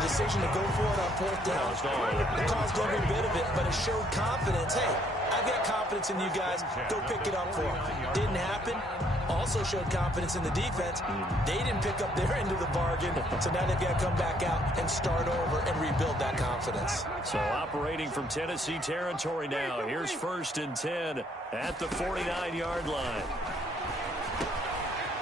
decision to go for it on fourth down, it caused every bit of it, but it showed confidence. Hey, I've got confidence in you guys. Go pick it up for them. Didn't happen. Also showed confidence in the defense. They didn't pick up their end of the bargain, so now they've got to come back out and start over and rebuild that confidence. So operating from Tennessee territory now. Here's 1st and 10 at the 49-yard line.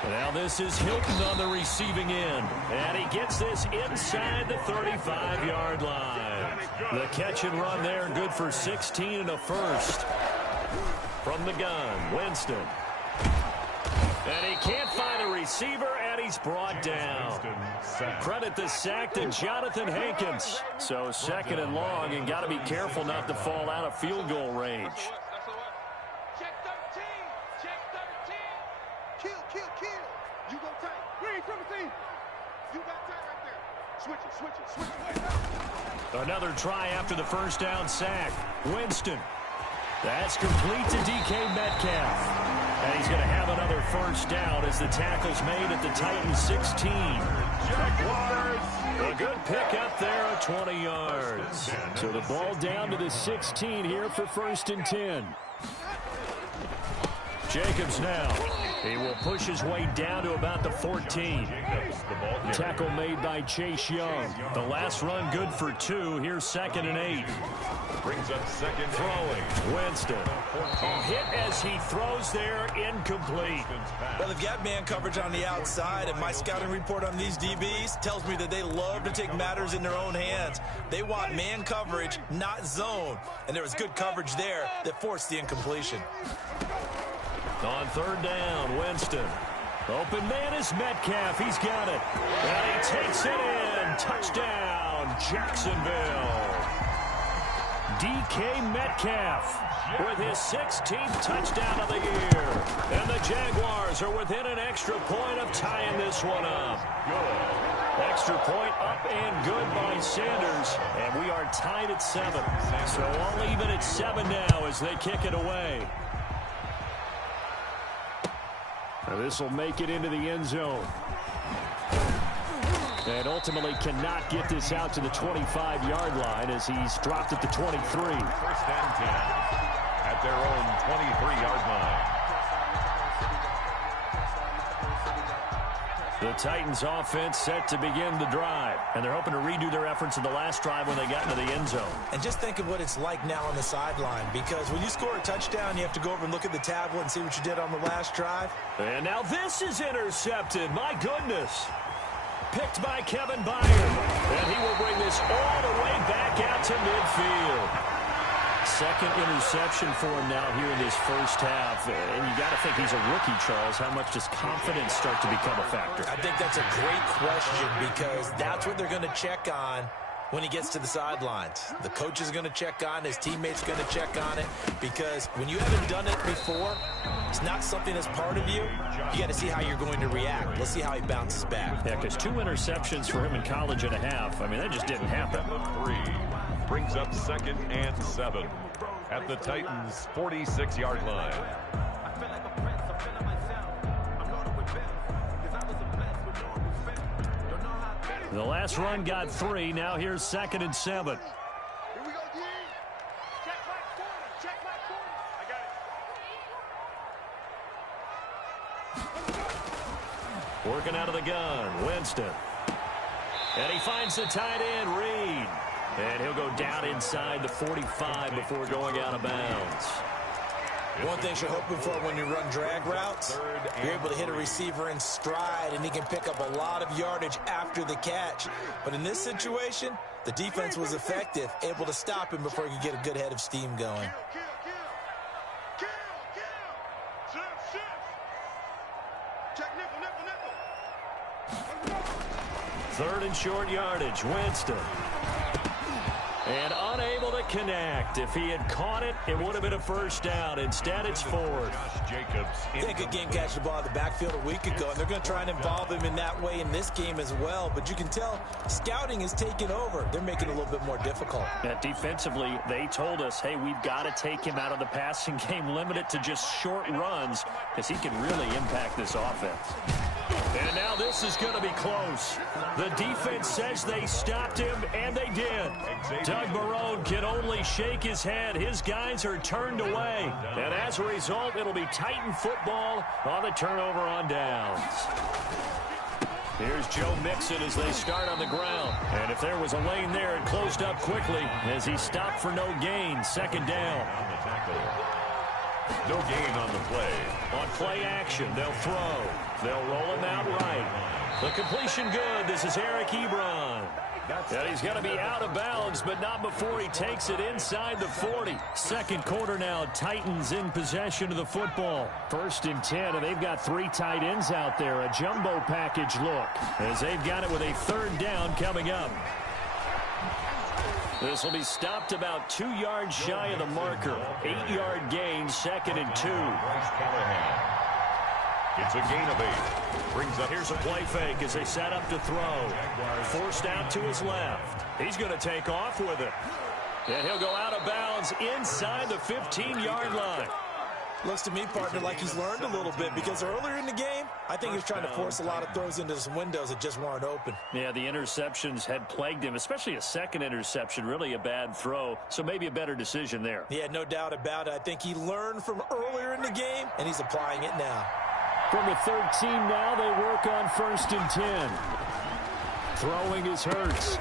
Now this is Hilton on the receiving end. And he gets this inside the 35-yard line. The catch and run there, good for 16 and a first. From the gun, Winston. And he can't find a receiver, and he's brought down. Credit the sack to Jonathan Hankins. So 2nd and long, and got to be careful not to fall out of field goal range. Check 13. Check 13. Kill. You go tight. Green, 17. You got tight right there. Switch it. Another try after the first down sack. Winston. That's complete to DK Metcalf. And he's going to have another first down as the tackle's made at the Titans 16. Jaguars. A good pick up there at 20 yards. So the ball down to the 16 here for 1st and 10. Jacobs now. He will push his way down to about the 14. Tackle made by Chase Young. The last run good for 2. Here's 2nd and 8. Brings up 2nd. Throwing. Winston. A hit as he throws there. Incomplete. Well, they've got man coverage on the outside, and my scouting report on these DBs tells me that they love to take matters in their own hands. They want man coverage, not zone. And there was good coverage there that forced the incompletion. On 3rd down, Winston. Open man is Metcalf. He's got it. And he takes it in. Touchdown, Jacksonville. DK Metcalf with his 16th touchdown of the year. And the Jaguars are within an extra point of tying this one up. Good. Extra point up and good by Sanders. And we are tied at 7. So all even at 7 now as they kick it away. This will make it into the end zone. And ultimately cannot get this out to the 25-yard line as he's dropped at the 23. 1st and 10 at their own 23-yard line. The Titans offense set to begin the drive. And they're hoping to redo their efforts in the last drive when they got into the end zone. And just think of what it's like now on the sideline, because when you score a touchdown, you have to go over and look at the tablet and see what you did on the last drive. And now this is intercepted. My goodness. Picked by Kevin Byard. And he will bring this all the way back out to midfield. 2nd interception for him now here in this first half. And you got to think he's a rookie, Charles. How much does confidence start to become a factor? I think that's a great question, because that's what they're going to check on when he gets to the sidelines. The coach is going to check on, his teammates going to check on it, because when you haven't done it before, it's not something that's part of you. You got to see how you're going to react. Let's see how he bounces back. Yeah, because 2 interceptions for him in college and a half. I mean, that just didn't happen. 3 brings up 2nd and 7 at the Titans' 46-yard line. The last run got 3. Now here's 2nd and 7. Here we go, D. Check my corner. Check my corner. Working out of the gun, Winston. And he finds the tight end, Reed. And he'll go down inside the 45 before going out of bounds. One thing you're hoping for when you run drag routes, you're able to hit a receiver in stride, and he can pick up a lot of yardage after the catch. But in this situation, the defense was effective, able to stop him before he could get a good head of steam going. Kill. Shift. Check nickel. 3rd and short yardage, Winston. And unable to connect. If he had caught it, it would have been a first down. Instead, it's 4th. They could game catch the ball in the backfield a week ago, and they're going to try and involve him in that way in this game as well. But you can tell scouting is taking over. They're making it a little bit more difficult. Yeah, defensively, they told us, hey, we've got to take him out of the passing game, limit it to just short runs, because he can really impact this offense. And now this is going to be close. The defense says they stopped him, and they did. Doug Marrone can only shake his head. His guys are turned away. And as a result, it'll be Titan football on the turnover on downs. Here's Joe Mixon as they start on the ground. And if there was a lane there, it closed up quickly as he stopped for no gain. Second down. No gain on the play. On play action, they'll throw. They'll roll him out right. The completion good. This is Eric Ebron. And he's going to be out of bounds, but not before he takes it inside the 40. Second quarter now, Titans in possession of the football. 1st and 10, and they've got 3 tight ends out there. A jumbo package look as they've got it with a 3rd down coming up. This will be stopped about 2 yards shy of the marker. 8-yard gain, 2nd and 2. It's a gain of 8. Brings up. Here's a play fake as they set up to throw. Forced out to his left. He's going to take off with it. And he'll go out of bounds inside the 15-yard line. Looks to me, partner, like he's learned a little bit because earlier in the game, I think he was trying to force a lot of throws into some windows that just weren't open. Yeah, the interceptions had plagued him, especially a second interception, really a bad throw. So maybe a better decision there. Yeah, no doubt about it. I think he learned from earlier in the game, and he's applying it now. From the 13 now, they work on 1st and 10. Throwing is Hurts.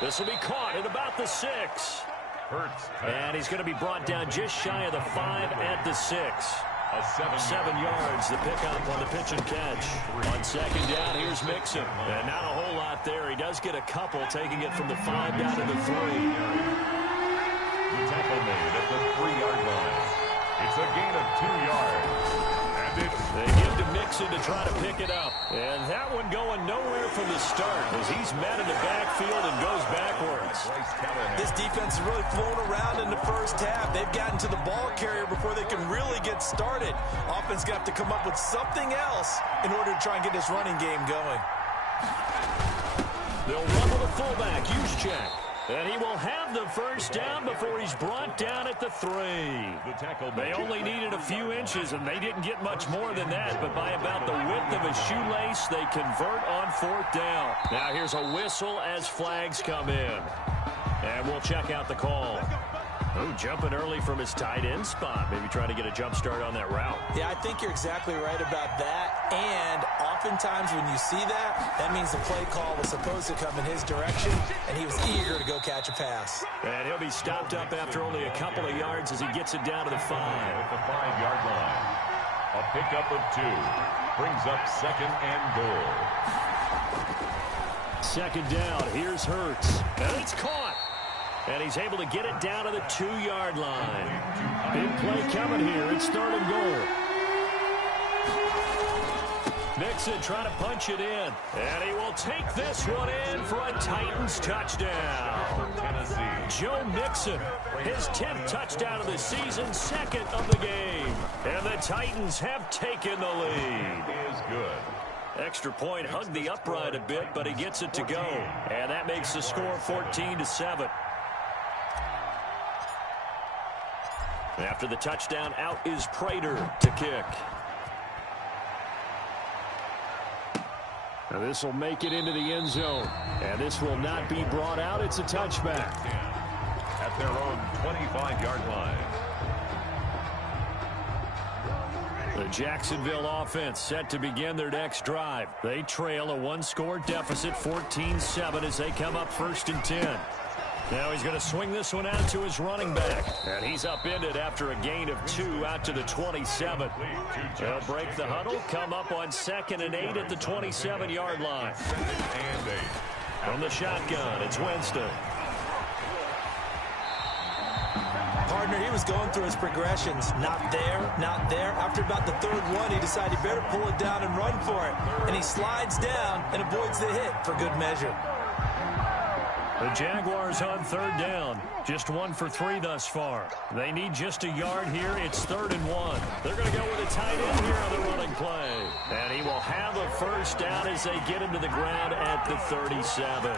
This will be caught at about the 6. Hurts. And he's going to be brought down just shy of the 5 at the 6. A 7 yards, the pickup on the pitch and catch. On 2nd down, here's Mixon. And not a whole lot there. He does get a couple, taking it from the 5 down to the 3. The tackle made at the 3-yard line. It's a gain of 2 yards. They give to Mixon to try to pick it up. And that one going nowhere from the start as he's met in the backfield and goes backwards. This defense has really flown around in the first half. They've gotten to the ball carrier before they can really get started. Offense got to come up with something else in order to try and get this running game going. They'll run with a fullback, Juszczyk. And he will have the 1st down before he's brought down at the 3. They only needed a few inches, and they didn't get much more than that. But by about the width of a shoelace, they convert on 4th down. Now here's a whistle as flags come in. And we'll check out the call. Oh, jumping early from his tight end spot. Maybe trying to get a jump start on that route. Yeah, I think you're exactly right about that. And oftentimes when you see that, that means the play call was supposed to come in his direction, and he was eager to go catch a pass. And he'll be stopped up after only a couple of yards as he gets it down to the 5. At the 5-yard line. A pickup of 2. Brings up 2nd and goal. 2nd down. Here's Hurts. And it's caught. And he's able to get it down to the 2-yard line. Big play coming here. It's 3rd and goal. Mixon trying to punch it in. And he will take this one in for a Titans touchdown. Joe Mixon, his 10th touchdown of the season, 2nd of the game. And the Titans have taken the lead. Is good. Extra point hugged the upright a bit, but he gets it to go. And that makes the score 14-7. After the touchdown, out is Prater to kick. Now this will make it into the end zone. And this will not be brought out. It's a touchback. At their own 25-yard line. The Jacksonville offense set to begin their next drive. They trail a 1-score deficit, 14-7, as they come up 1st and 10. Now he's going to swing this one out to his running back. And he's upended after a gain of 2 out to the 27. They'll break the huddle, come up on 2nd and 8 at the 27-yard line. From the shotgun, it's Winston. Partner, he was going through his progressions. Not there, not there. After about the 3rd one, he decided he better pull it down and run for it. And he slides down and avoids the hit for good measure. The Jaguars on 3rd down. Just 1 for 3 thus far. They need just a yard here. It's 3rd and 1. They're going to go with a tight end here on the running play. And he will have a 1st down as they get him to the ground at the 37.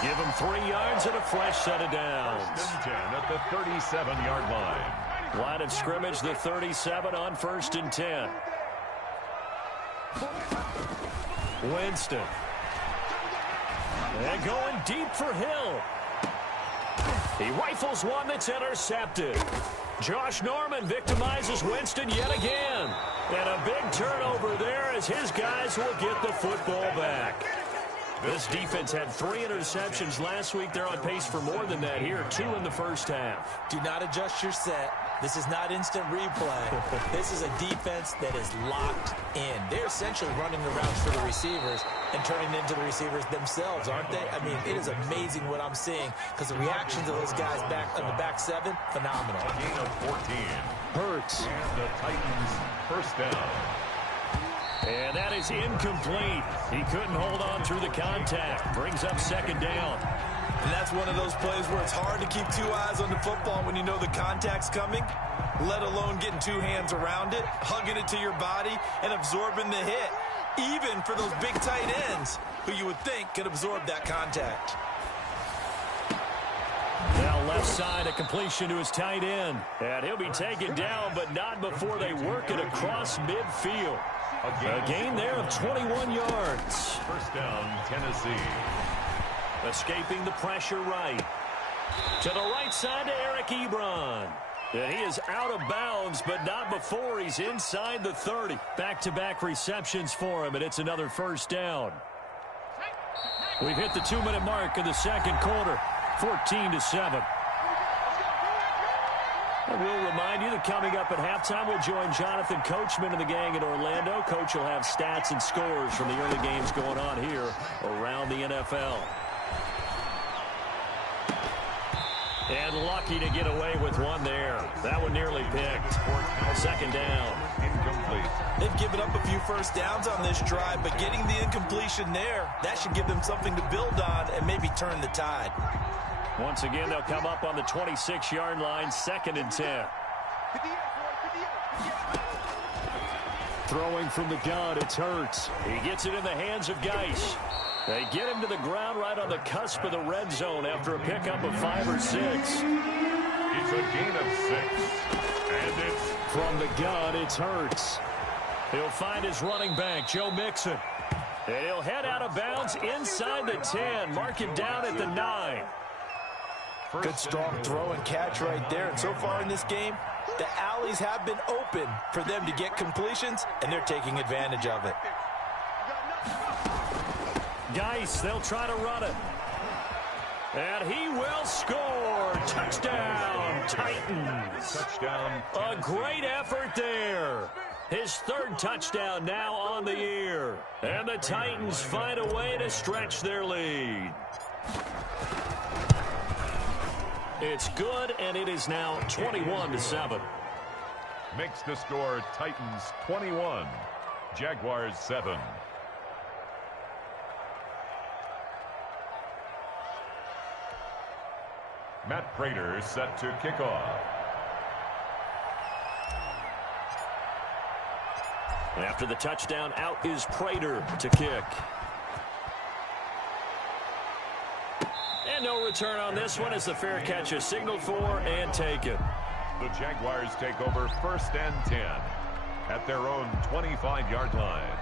Give him 3 yards and a fresh set of downs. 10 at the 37-yard line. Line of scrimmage, the 37 on 1st and 10. Winston. And going deep for Hill. He rifles one that's intercepted. Josh Norman victimizes Winston yet again. And a big turnover there as his guys will get the football back. This defense had 3 interceptions last week. They're on pace for more than that here. 2 in the first half. Do not adjust your set. This is not instant replay. This is a defense that is locked in. They're essentially running the routes for the receivers and turning into the receivers themselves, aren't they? I mean, it is amazing what I'm seeing because the reactions of those guys back on the back 7, phenomenal. Gain of 14. Hurts. And the Titans first down. And that is incomplete. He couldn't hold on through the contact. Brings up second down. And that's one of those plays where it's hard to keep 2 eyes on the football when you know the contact's coming, let alone getting 2 hands around it, hugging it to your body, and absorbing the hit, even for those big tight ends who you would think could absorb that contact. Now left side, a completion to his tight end. And he'll be taken down, but not before they work it across midfield. A gain there of 21 yards. First down, Tennessee. Escaping the pressure right. To the right side to Eric Ebron. And he is out of bounds, but not before he's inside the 30. Back-to-back receptions for him, and it's another first down. We've hit the 2-minute mark in the second quarter. 14-7. And we'll remind you that coming up at halftime, we'll join Jonathan Coachman and the gang in Orlando. Coach will have stats and scores from the early games going on here around the NFL. And lucky to get away with one there. That one nearly picked. Second down. Incomplete. They've given up a few first downs on this drive, but getting the incompletion there, that should give them something to build on and maybe turn the tide. Once again, they'll come up on the 26-yard line, 2nd and 10. Throwing from the gun, it's Hurts. He gets it in the hands of Geis. They get him to the ground right on the cusp of the red zone after a pickup of 5 or 6. It's a gain of 6. And it's from the gun, it's Hurts. He'll find his running back, Joe Mixon. And he'll head out of bounds inside the 10. Mark him down at the 9. Good strong throw and catch right there. And so far in this game, the alleys have been open for them to get completions, and they're taking advantage of it. Geis, they'll try to run it. And he will score. Touchdown, Titans. touchdown. A great effort there. His 3rd touchdown now on the year. And the Titans find a way to stretch their lead. It's good, and it is now 21-7. Makes the score Titans 21, Jaguars 7. Matt Prater set to kick off. After the touchdown, out is Prater to kick. And no return on this one as the fair catch is signaled for and taken. The Jaguars take over 1st and 10 at their own 25-yard line.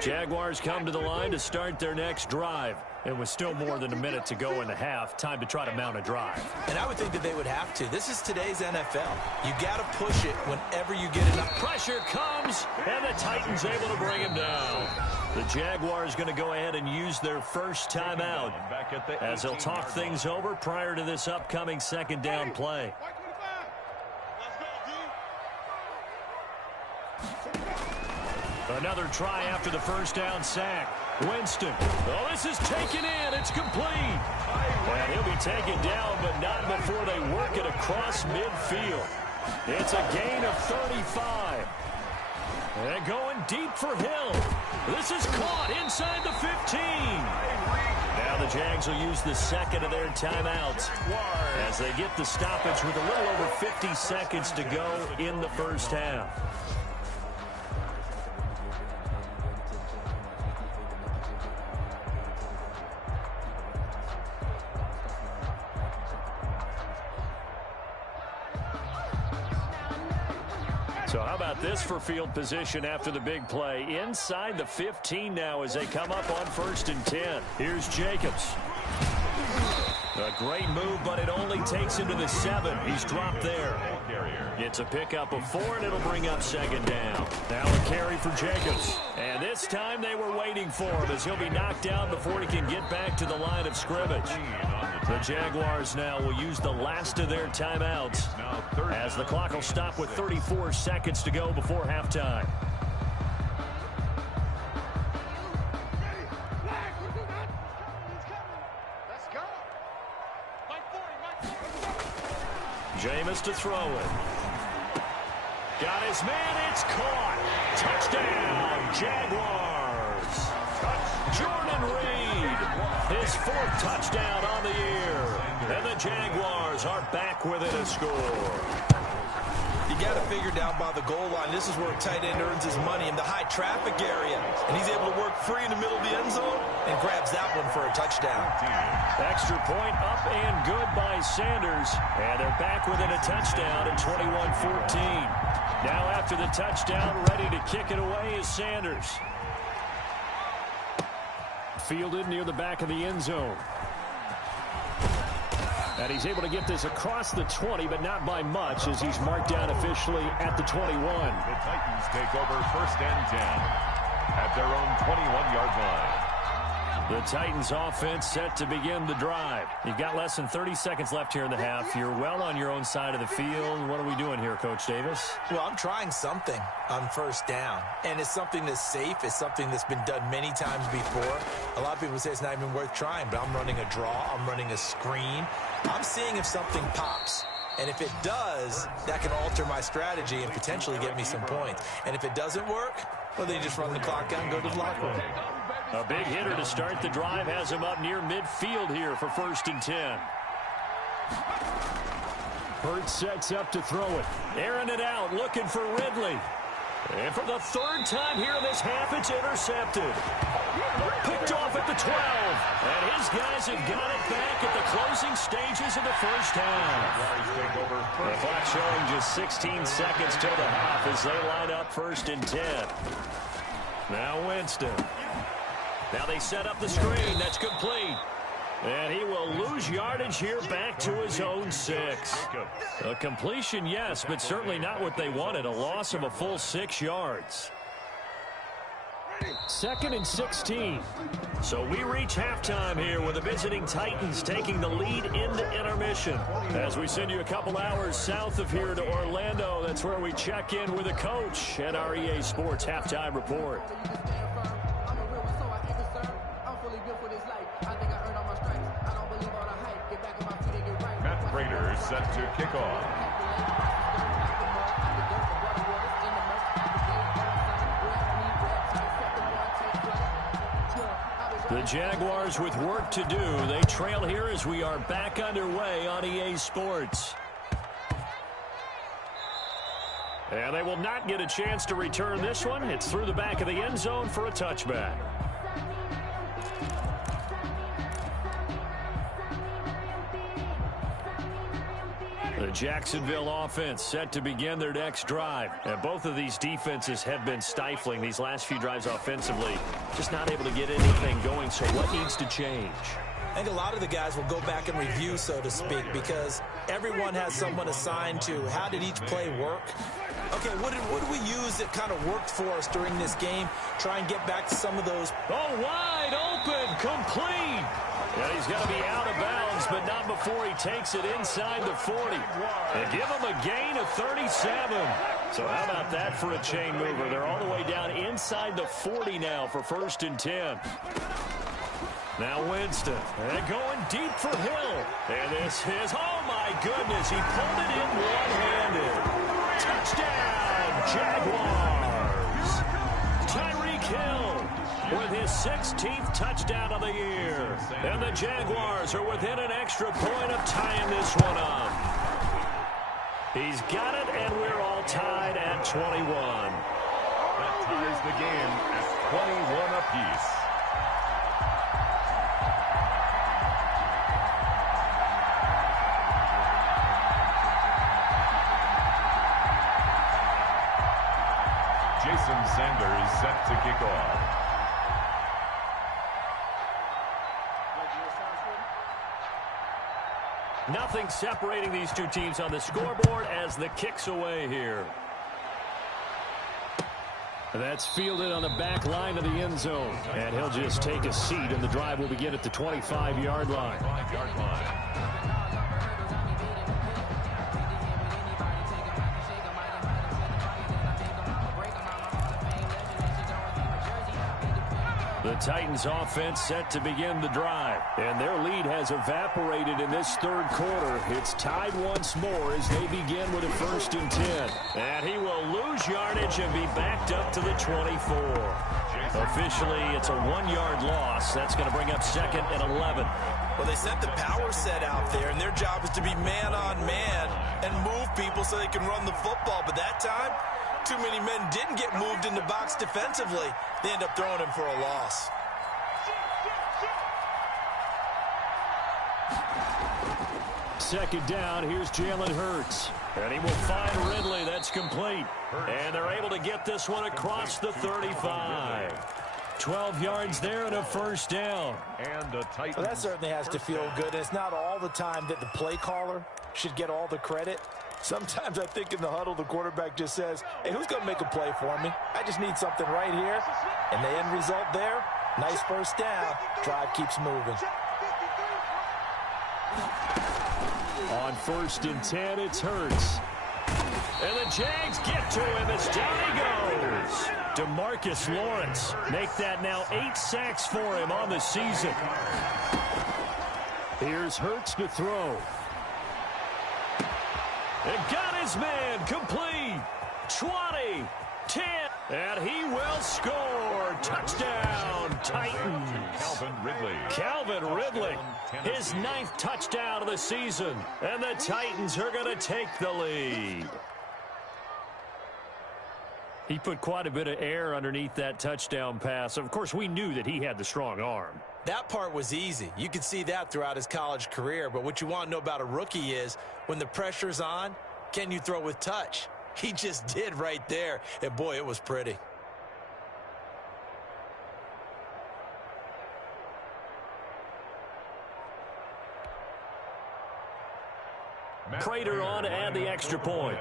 Jaguars come to the line to start their next drive. And with still more than a minute to go in the half, time to try to mount a drive. And I would think that they would have to. This is today's NFL. You got to push it whenever you get enough. Pressure comes, and the Titans able to bring him down. The Jaguars going to go ahead and use their first timeout as they'll talk things over prior to this upcoming 2nd down play. Another try after the first down sack. Winston. Oh, this is taken in. It's complete. And he'll be taken down, but not before they work it across midfield. It's a gain of 35. And going deep for Hill. This is caught inside the 15. Now the Jags will use the 2nd of their timeouts as they get the stoppage with a little over 50 seconds to go in the first half. So how about this for field position after the big play? Inside the 15 now as they come up on 1st and 10. Here's Jacobs. A great move, but it only takes him to the 7. He's dropped there. It's a pickup of 4, and it'll bring up 2nd down. Now a carry for Jacobs. And this time they were waiting for him as he'll be knocked out before he can get back to the line of scrimmage. The Jaguars now will use the last of their timeouts as the clock will stop with 34 seconds to go before halftime. Jameis to throw it. Got his man. It's caught. Touchdown, Jaguars. Jordan Reed, his 4th touchdown on the year. And the Jaguars are back within a score. You got to figure down by the goal line. This is where a tight end earns his money in the high traffic area. And he's able to work free in the middle of the end zone and grabs that one for a touchdown. Extra point up and good by Sanders. And they're back within a touchdown at 21-14. Now after the touchdown, ready to kick it away is Sanders. Fielded near the back of the end zone. And he's able to get this across the 20, but not by much as he's marked down officially at the 21. The Titans take over 1st and 10 at their own 21-yard line. The Titans offense set to begin the drive. You've got less than 30 seconds left here in the half. You're well on your own side of the field. What are we doing here, Coach Davis? Well, I'm trying something on 1st down, and it's something that's safe. It's something that's been done many times before. A lot of people say it's not even worth trying, but I'm running a draw. I'm running a screen. I'm seeing if something pops. And if it does, that can alter my strategy and potentially get me some points. And if it doesn't work, well, then you just run the clock out and go to the locker room. A big hitter to start the drive has him up near midfield here for 1st and 10. Hurt sets up to throw it. Airing it out, looking for Ridley. And for the 3rd time here in this half, it's intercepted. Picked off at the 12. And his guys have got it back at the closing stages of the 1st half. The clock showing just 16 seconds till the half as they line up 1st and 10. Now Winston. Now they set up the screen. That's complete. And he will lose yardage here back to his own 6. A completion, yes, but certainly not what they wanted. A loss of a full 6 yards. 2nd and 16. So we reach halftime here with the visiting Titans taking the lead into intermission. As we send you a couple hours south of here to Orlando, that's where we check in with a coach at our EA Sports Halftime Report. Raiders set to kick off. The Jaguars with work to do. They trail here as we are back underway on EA Sports. And they will not get a chance to return this one. It's through the back of the end zone for a touchback. The Jacksonville offense set to begin their next drive. And both of these defenses have been stifling these last few drives offensively. Just not able to get anything going, so what needs to change? I think a lot of the guys will go back and review, so to speak, because everyone has someone assigned to how did each play work. Okay, what did we use that kind of worked for us during this game? Try and get back to some of those. Oh, wide open, complete. Yeah, he's got to be out of bounds, but not before he takes it inside the 40. And give him a gain of 37. So how about that for a chain mover? They're all the way down inside the 40 now for 1st and 10. Now Winston, and going deep for Hill. And this is, oh my goodness, he pulled it in one-handed. Touchdown, Jaguars. Tyreek Hill with his 16th touchdown of the year. And the Jaguars are within an extra point of tying this one up. He's got it, and we're all tied at 21. That ties the game at 21 apiece. Sanders set to kick off. Nothing separating these two teams on the scoreboard as the kick's away here. That's fielded on the back line of the end zone. And he'll just take a seat, and the drive will begin at the 25-yard line. The Titans offense set to begin the drive, and their lead has evaporated in this third quarter. It's tied once more as they begin with a 1st and 10. And he will lose yardage and be backed up to the 24. Officially, it's a 1-yard loss. That's going to bring up 2nd and 11. Well, they sent the power set out there, and their job is to be man-on-man and move people so they can run the football. But that time, too many men didn't get moved in the box defensively. They end up throwing him for a loss. Second down, here's Jalen Hurts. And he will find Ridley. That's complete. And they're able to get this one across the 35. 12 yards there and a 1st down. And the Titans. Well, that certainly has to feel good. And it's not all the time that the play caller should get all the credit. Sometimes I think in the huddle, the quarterback just says, hey, who's going to make a play for me? I just need something right here. And the end result there, nice 1st down. Drive keeps moving. On 1st and 10, it's Hurts. And the Jags get to him as down he goes. DeMarcus Lawrence make that now 8 sacks for him on the season. Here's Hurts to throw. And got his man complete. 20, 10, and he will score. Touchdown, Titans. Calvin Ridley, his 9th touchdown of the season. And the Titans are going to take the lead. He put quite a bit of air underneath that touchdown pass. Of course, we knew that he had the strong arm. That part was easy. You could see that throughout his college career. But what you want to know about a rookie is when the pressure's on, can you throw with touch? He just did right there. And, boy, it was pretty. Prater on to add the extra point.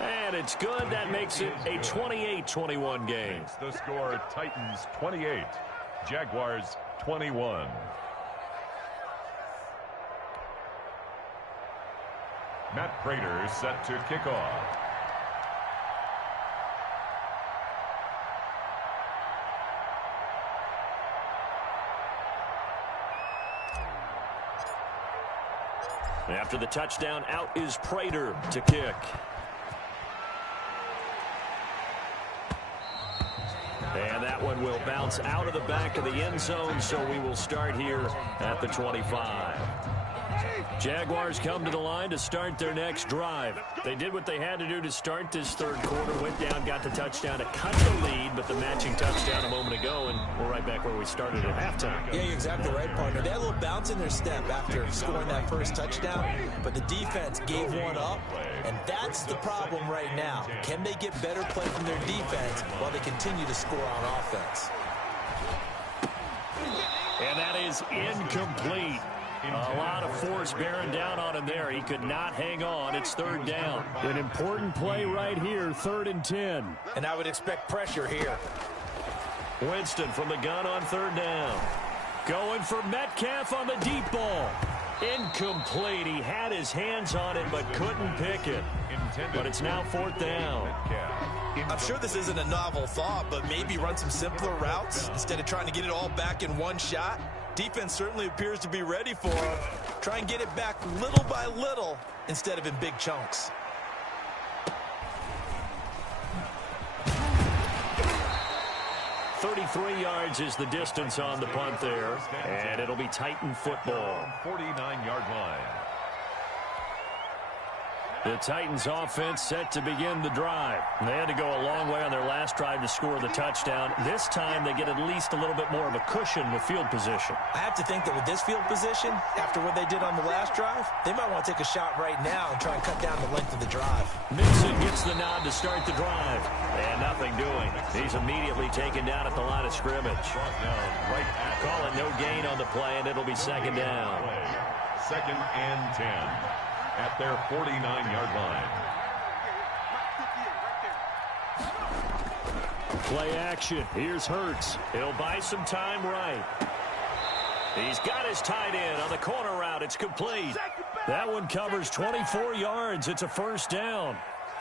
And it's good. That makes it a 28-21 game. The score, Titans 28, Jaguars 21. Matt Prater set to kick off. After the touchdown, out is Prater to kick. And that one will bounce out of the back of the end zone, so we will start here at the 25. Jaguars come to the line to start their next drive. They did what they had to do to start this third quarter, went down, got the touchdown to cut the lead, but the matching touchdown a moment ago, and we're right back where we started at halftime. Yeah, you're exactly right, partner. They had a little bounce in their step after scoring that first touchdown, but the defense gave one up, and that's the problem right now. Can they get better play from their defense while they continue to score on offense? And that is incomplete. A lot of force bearing down on him there. He could not hang on. It's 3rd down. An important play right here, 3rd and 10. And I would expect pressure here. Winston from the gun on 3rd down. Going for Metcalf on the deep ball. Incomplete. He had his hands on it but couldn't pick it. But it's now 4th down. I'm sure this isn't a novel thought, but maybe run some simpler routes instead of trying to get it all back in one shot. Defense certainly appears to be ready for him. Try and get it back little by little instead of in big chunks. .33 yards is the distance on the punt there, and it'll be Titan football. 49-yard line. The Titans offense set to begin the drive. They had to go a long way on their last last drive to score the touchdown. This time they get at least a little bit more of a cushion with field position. I have to think that with this field position, after what they did on the last drive, they might want to take a shot right now and try and cut down the length of the drive. Mixon gets the nod to start the drive. And nothing doing. He's immediately taken down at the line of scrimmage. Call it no gain on the play, and it'll be second down. 2nd and 10 at their 49-yard line. Play action. Here's Hurts. He'll buy some time right. He's got his tight end on the corner route. It's complete. That one covers 24 yards. It's a first down.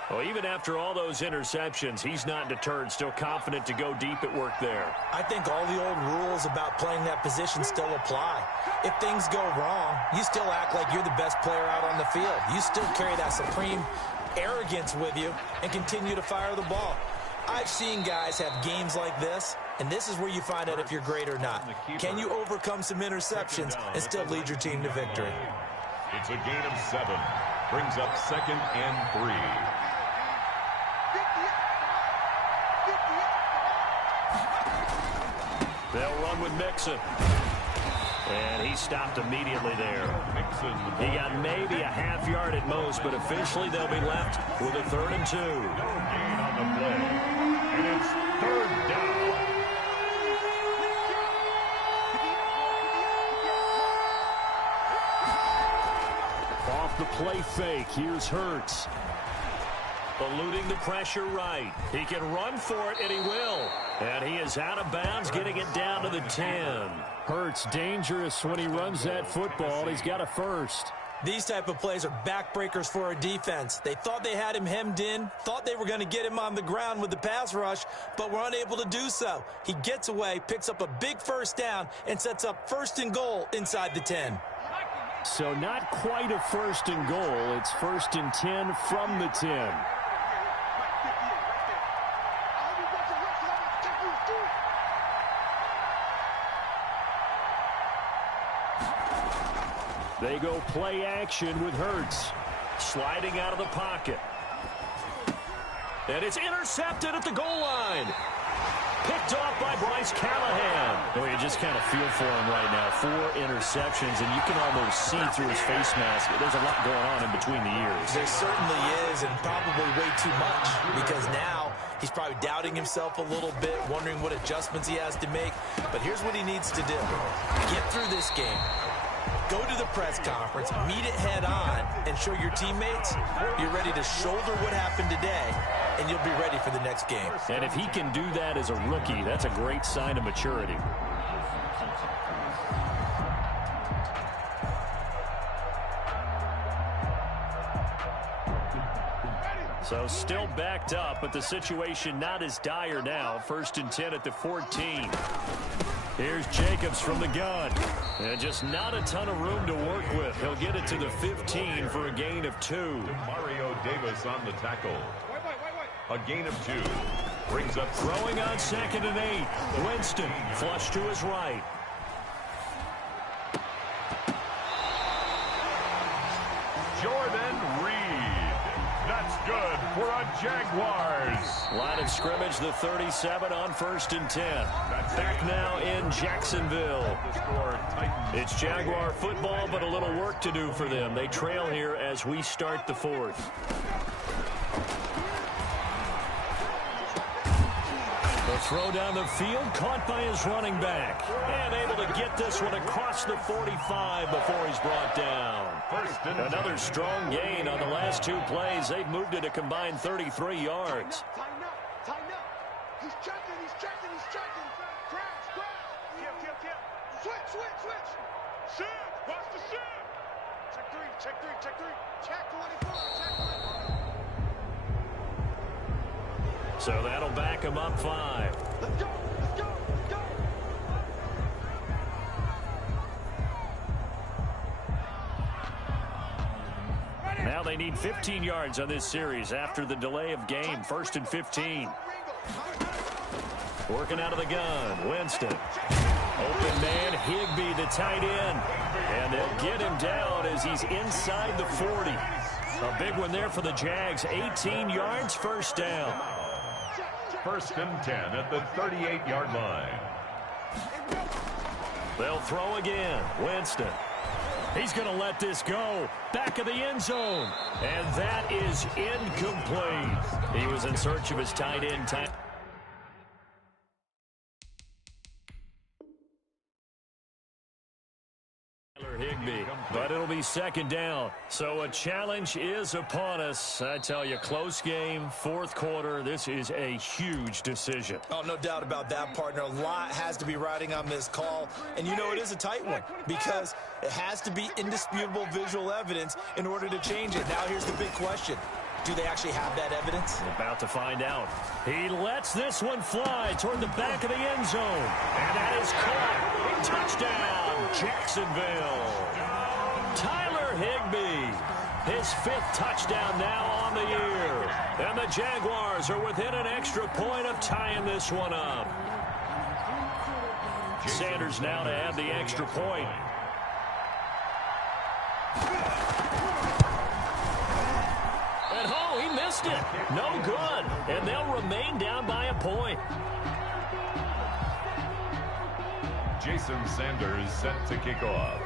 Well, even after all those interceptions, he's not deterred, still confident to go deep at work there. I think all the old rules about playing that position still apply. If things go wrong, you still act like you're the best player out on the field. You still carry that supreme arrogance with you and continue to fire the ball. I've seen guys have games like this, and this is where you find out if you're great or not. Can you overcome some interceptions and still lead your team to victory? It's a gain of 7. Brings up 2nd and 3. They'll run with Mixon. And he stopped immediately there. He got maybe a half yard at most, but officially they'll be left with a 3rd and 2. No gain on the play. And it's 3rd down. Off the play fake, here's Hurts. Eluding the pressure right. He can run for it, and he will. And he is out of bounds, getting it down to the 10. Hurts dangerous when he runs that football. He's got a first. These type of plays are backbreakers for our defense. They thought they had him hemmed in, thought they were going to get him on the ground with the pass rush, but were unable to do so. He gets away, picks up a big first down, and sets up 1st and goal inside the 10. So not quite a 1st and goal. It's 1st and 10 from the 10. They go play action with Hurts. Sliding out of the pocket. And it's intercepted at the goal line. Picked off by Bryce Callahan. Oh, you just kind of feel for him right now. 4 interceptions, and you can almost see through his face mask. There's a lot going on in between the ears. There certainly is, and probably way too much, because now he's probably doubting himself a little bit, wondering what adjustments he has to make. But here's what he needs to do. Get through this game. Go to the press conference, meet it head on, and show your teammates you're ready to shoulder what happened today, and you'll be ready for the next game. And if he can do that as a rookie, that's a great sign of maturity. So still backed up, but the situation not as dire now. 1st and 10 at the 14. Here's Jacobs from the gun. And just not a ton of room to work with. He'll get it to the 15 for a gain of 2. Mario Davis on the tackle. A gain of 2. Brings up throwing on 2nd and 8. Winston flush to his right. Jordan Reed. That's good for a Jaguars. Line of scrimmage, the 37 on 1st and 10. Back now in Jacksonville. It's Jaguar football, but a little work to do for them. They trail here as we start the 4th. The throw down the field, caught by his running back. And able to get this one across the 45 before he's brought down. Another strong gain on the last 2 plays. They've moved it a combined 33 yards. Tighten up. He's checking. Crash. Kill. Switch. Shift. Watch the shift. Check 3. Check 24. So that'll back him up 5. Let's go. Now they need 15 yards on this series after the delay of game. 1st and 15. Working out of the gun. Winston. Open man, Higbee, the tight end. And they'll get him down as he's inside the 40. A big one there for the Jags. 18 yards, 1st down. 1st and 10 at the 38-yard line. They'll throw again. Winston. He's going to let this go. Back of the end zone. And that is incomplete. He was in search of his tight end. Higbee, but it'll be 2nd down. So a challenge is upon us. I tell you, close game, 4th quarter. This is a huge decision. Oh, no doubt about that, partner. A lot has to be riding on this call. And you know it is a tight one because it has to be indisputable visual evidence in order to change it. Now here's the big question. Do they actually have that evidence? We're about to find out. He lets this one fly toward the back of the end zone. And that is caught. Touchdown, Jacksonville. Tyler Higbee. His 5th touchdown now on the year. And the Jaguars are within an extra point of tying this one up. Sanders now to add the extra point. He missed it. No good. And they'll remain down by a point. Jason Sanders set to kick off.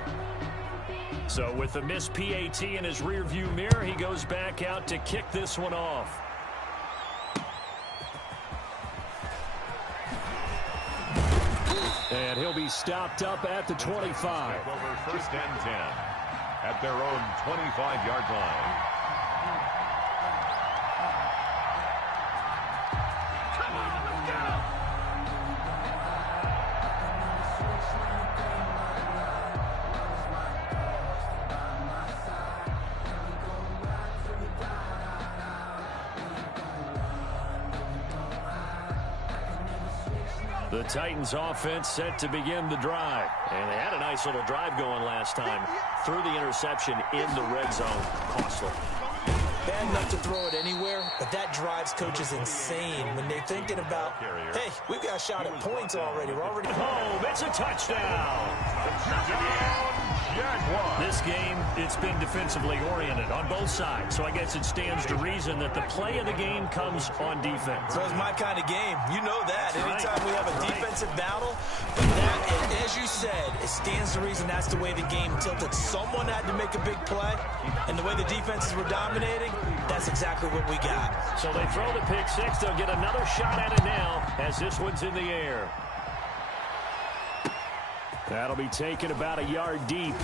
So with the missed PAT in his rearview mirror, he goes back out to kick this one off. And he'll be stopped up at the 25. Over 1st and 10 at their own 25-yard line. The Titans offense set to begin the drive. And they had a nice little drive going last time. Threw the interception in the red zone. Costly. Bad enough to throw it anywhere, but that drives coaches insane when they're thinking about, hey, we've got a shot at points already. We're already home. It's a touchdown. This game, it's been defensively oriented on both sides, so I guess it stands to reason that the play of the game comes on defense. So it's my kind of game. You know that. Anytime we have a defensive battle, but that, as you said, it stands to reason that's the way the game tilted. Someone had to make a big play, and the way the defenses were dominating, that's exactly what we got. So they throw the pick six. They'll get another shot at it now as this one's in the air. That'll be taken about a yard deep.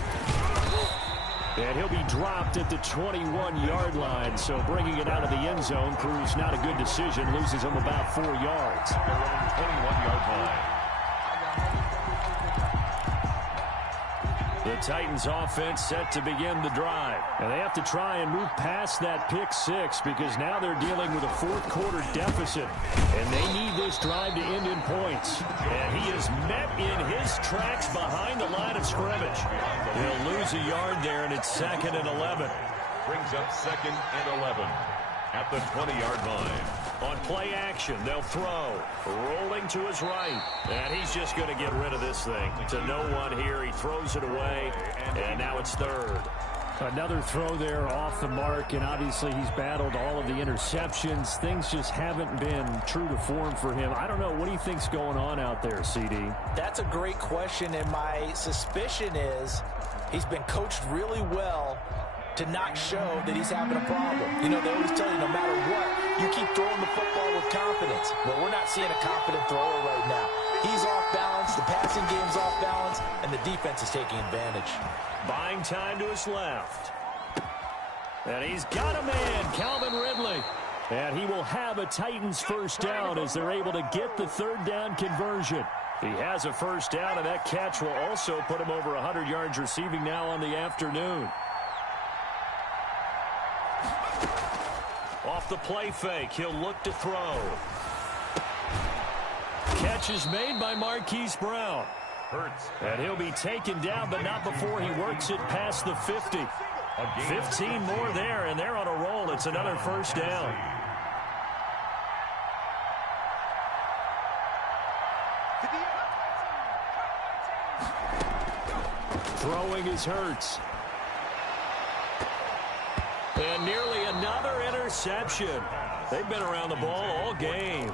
And he'll be dropped at the 21-yard line. So bringing it out of the end zone proves not a good decision. Loses him about 4 yards. Their own 21-yard line. The Titans offense set to begin the drive. And they have to try and move past that pick six because now they're dealing with a fourth quarter deficit. And they need this drive to end in points. And he is met in his tracks behind the line of scrimmage. He'll lose a yard there, and it's 2nd and 11. Brings up 2nd and 11 at the 20-yard line. On play action, they'll throw. Rolling to his right. And he's just going to get rid of this thing. To no one here. He throws it away. And now it's 3rd. Another throw there off the mark. And obviously he's battled all of the interceptions. Things just haven't been true to form for him. I don't know. What do you think's going on out there, CD? That's a great question. And my suspicion is he's been coached really well to not show that he's having a problem. You know, they always tell you no matter what, you keep throwing the football with confidence. Well, we're not seeing a confident thrower right now. He's off balance, the passing game's off balance, and the defense is taking advantage. Buying time to his left. And he's got a man, Calvin Ridley. And he will have a Titans first down as they're able to get the 3rd down conversion. He has a first down, and that catch will also put him over 100 yards receiving now on the afternoon. Off the play fake, he'll look to throw. Catch is made by Marquise Brown. Hurts. And he'll be taken down, but not before he works it past the 50. 15 more there, and they're on a roll. It's another first down. Throwing is Hurts. And nearly another interception. They've been around the ball all game.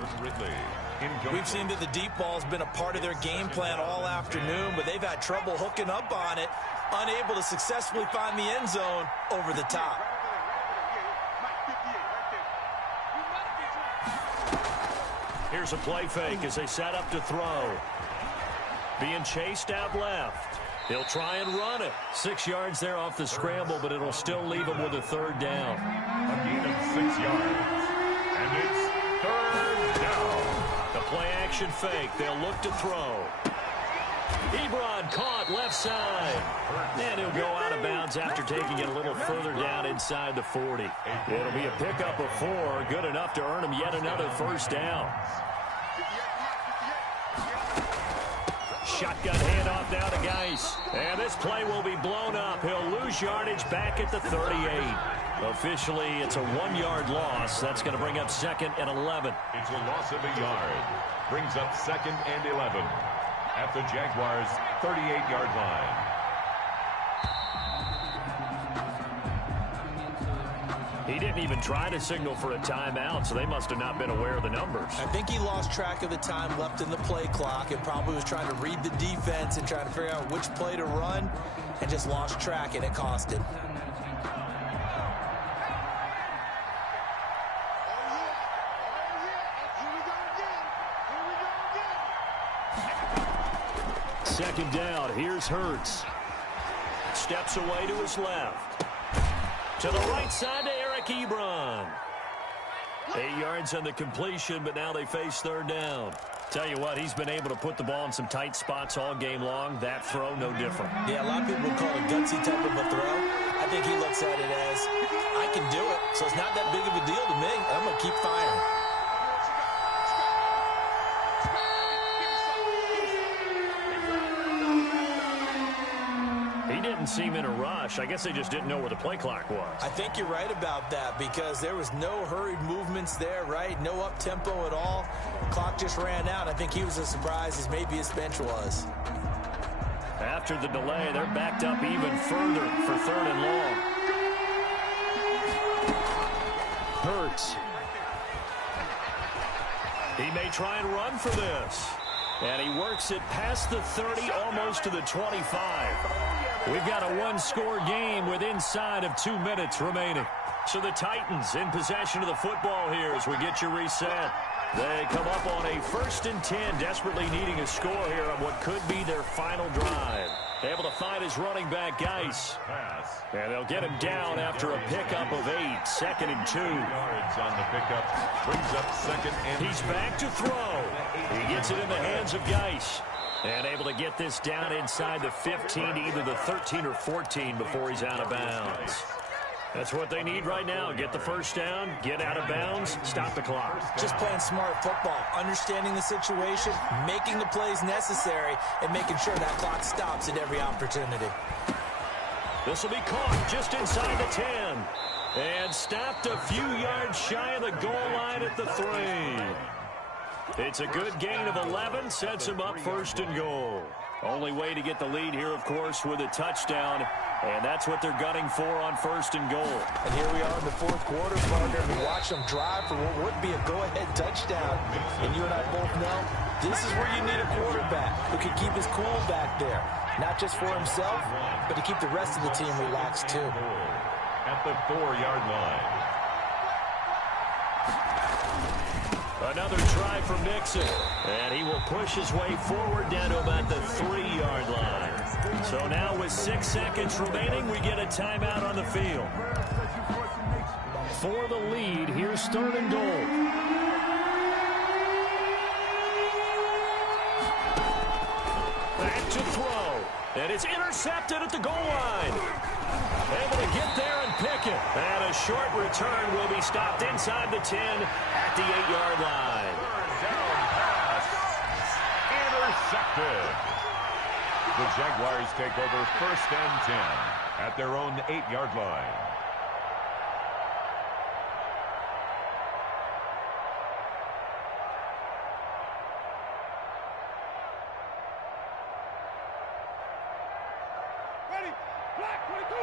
We've seen that the deep ball's been a part of their game plan all afternoon, but they've had trouble hooking up on it, unable to successfully find the end zone over the top. Here's a play fake as they set up to throw. Being chased out left. He'll try and run it. 6 yards there off the scramble, but it'll still leave him with a third down. A gain of 6 yards. And it's third down. The play action fake. They'll look to throw. Ebron caught left side. And he'll go out of bounds after taking it a little further down inside the 40. It'll be a pickup of 4. Good enough to earn him yet another first down. Shotgun handoff now to Geis. And this play will be blown up. He'll lose yardage back at the 38. Officially, it's a 1-yard loss. That's going to bring up 2nd and 11. It's a loss of a yard. Brings up 2nd and 11 at the Jaguars' 38-yard line. He didn't even try to signal for a timeout, so they must have not been aware of the numbers. I think he lost track of the time left in the play clock and probably was trying to read the defense and trying to figure out which play to run and just lost track, and it cost him. Second down. Here's Hurts. Steps away to his left. To the right side to Eric Ebron. 8 yards on the completion, but now they face third down. Tell you what, he's been able to put the ball in some tight spots all game long. That throw, no different. Yeah, a lot of people would call it a gutsy type of a throw. I think he looks at it as, I can do it, so it's not that big of a deal to me. I'm going to keep firing. Seem in a rush. I guess they just didn't know where the play clock was. I think you're right about that because there was no hurried movements there, right? No up-tempo at all. Clock just ran out. I think he was as surprised as maybe his bench was. After the delay, they're backed up even further for 3rd and long. Hurts. He may try and run for this. And he works it past the 30, almost to the 25. We've got a one-score game with inside of 2 minutes remaining. So the Titans in possession of the football here as we get you reset. They come up on a 1st and 10, desperately needing a score here on what could be their final drive. Able to find his running back, Geis. And they'll get him down after a pickup of 8, 2nd and 2. Yards on the pickup. Brings up 2nd and He's back to throw. He gets it in the hands of Geis. And able to get this down inside the 15 to either the 13 or 14 before he's out of bounds. That's what they need right now. Get the first down, get out of bounds, stop the clock. Just playing smart football, understanding the situation, making the plays necessary, and making sure that clock stops at every opportunity. This will be caught just inside the 10. And stopped a few yards shy of the goal line at the 3. It's a good gain of 11, sets him up 1st and goal. Only way to get the lead here, of course, with a touchdown. And that's what they're gunning for on 1st and goal. And here we are in the 4th quarter, partner, and we watch them drive for what would be a go-ahead touchdown. And you and I both know this is where you need a quarterback who can keep his cool back there. Not just for himself, but to keep the rest of the team relaxed, too. At the 4-yard line. Another try for Mixon. And he will push his way forward down to about the 3-yard line. So now with 6 seconds remaining, we get a timeout on the field. For the lead, here's 3rd and goal. Back to throw. And it's intercepted at the goal line. Able to get there and pick it. And a short return will be stopped inside the 10 at the 8-yard line. Down pass. Intercepted. The Jaguars take over 1st and 10 at their own 8-yard line. Ready? Black 22.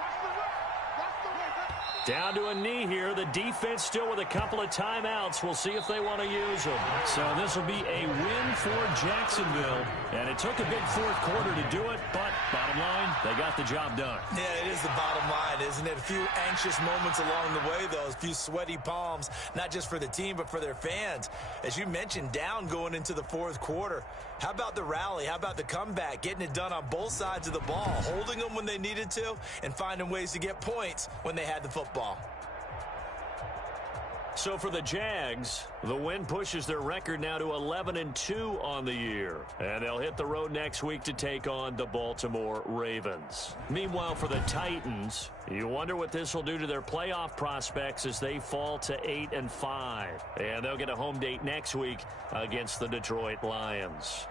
Watch the run. Watch the run. Down to a knee here. The defense still with a couple of timeouts. We'll see if they want to use them. So this will be a win for Jacksonville. And it took a big fourth quarter to do it, but bottom line, they got the job done. Yeah, it is the bottom line, isn't it? A few anxious moments along the way, though. A few sweaty palms, not just for the team, but for their fans. As you mentioned, down going into the fourth quarter. How about the rally? How about the comeback? Getting it done on both sides of the ball, holding them when they needed to, and finding ways to get points when they had the football. So for the Jags, the win pushes their record now to 11-2 on the year. And they'll hit the road next week to take on the Baltimore Ravens. Meanwhile, for the Titans, you wonder what this will do to their playoff prospects as they fall to 8-5. And they'll get a home date next week against the Detroit Lions.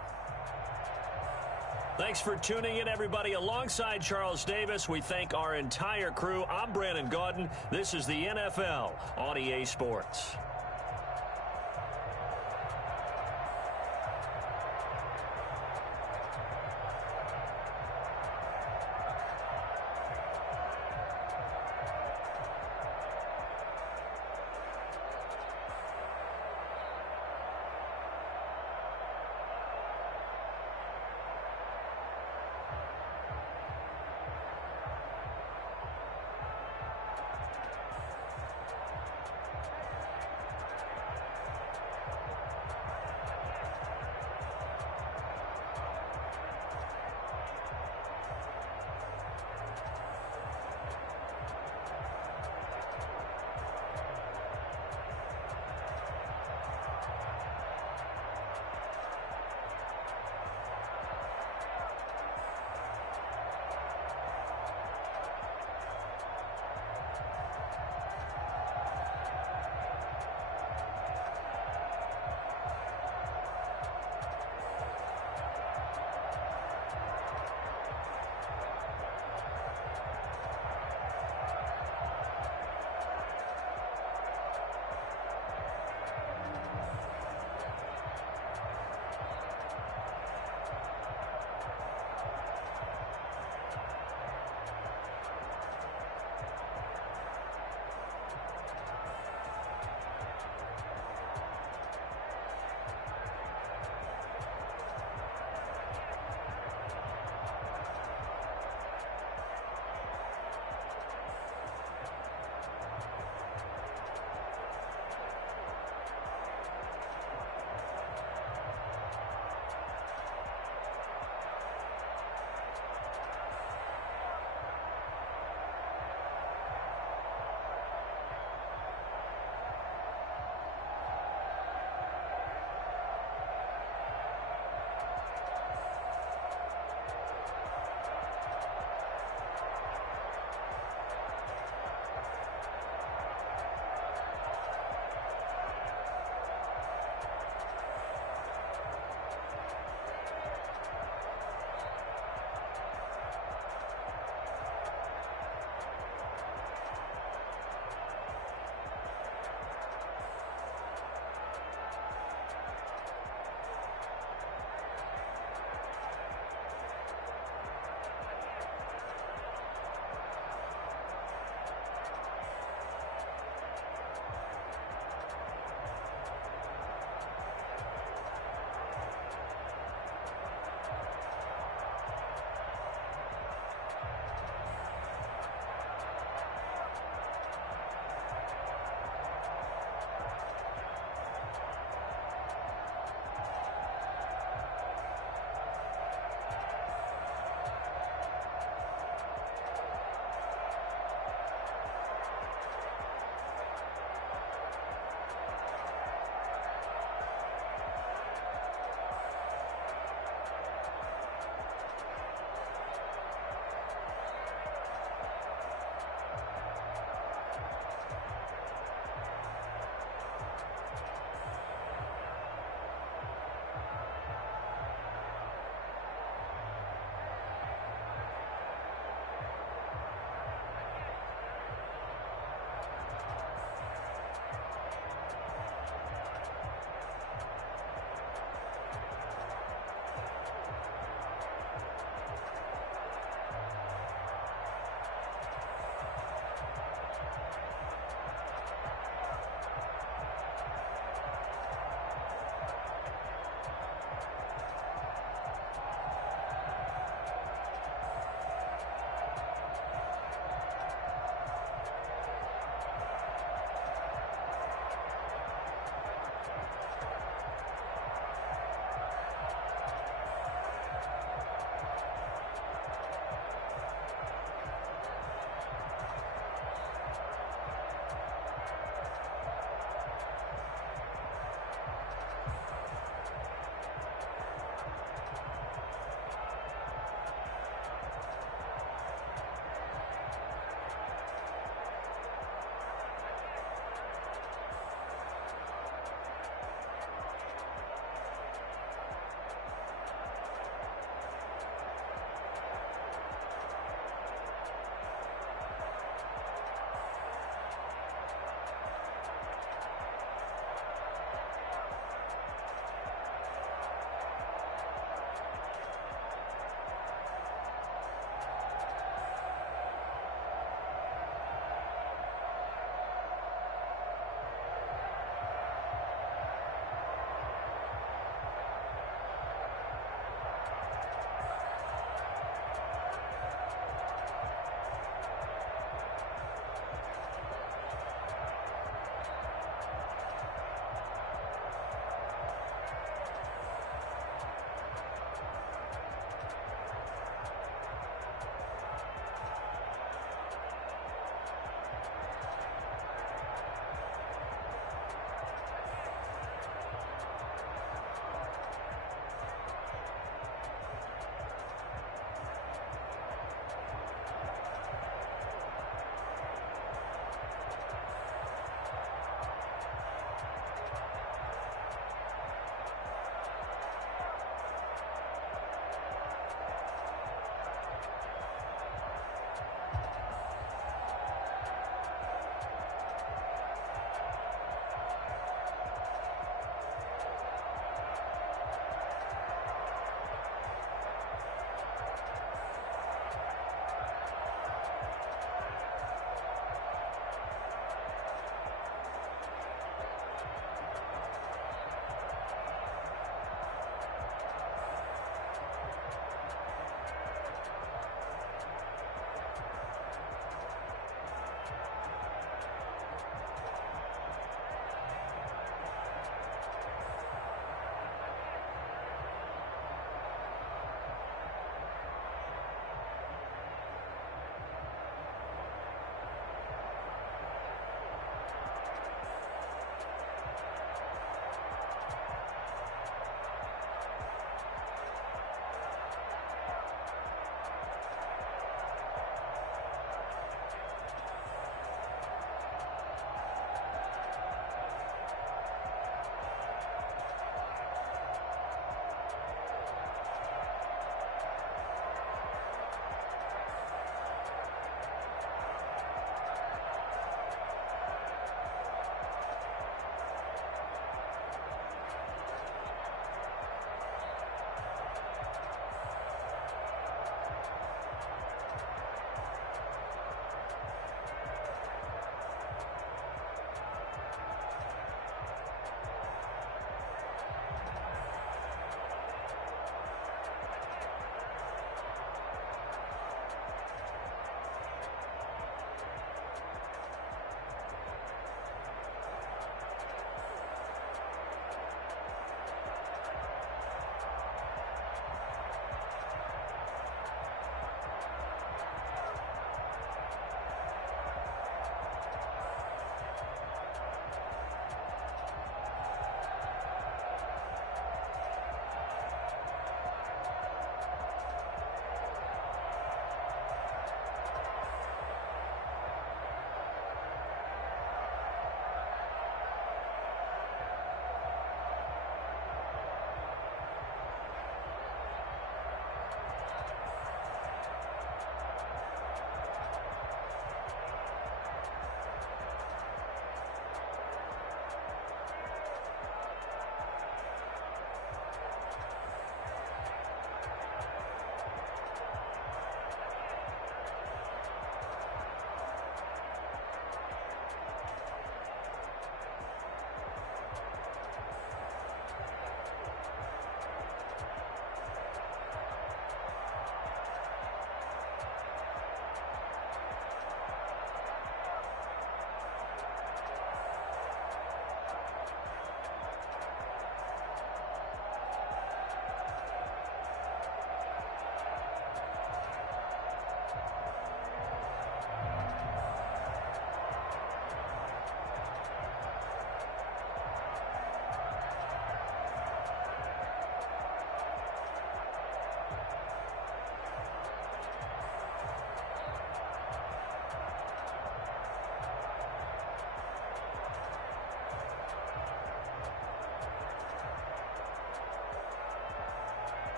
Thanks for tuning in, everybody. Alongside Charles Davis, we thank our entire crew. I'm Brandon Gaudin. This is the NFL on EA Sports.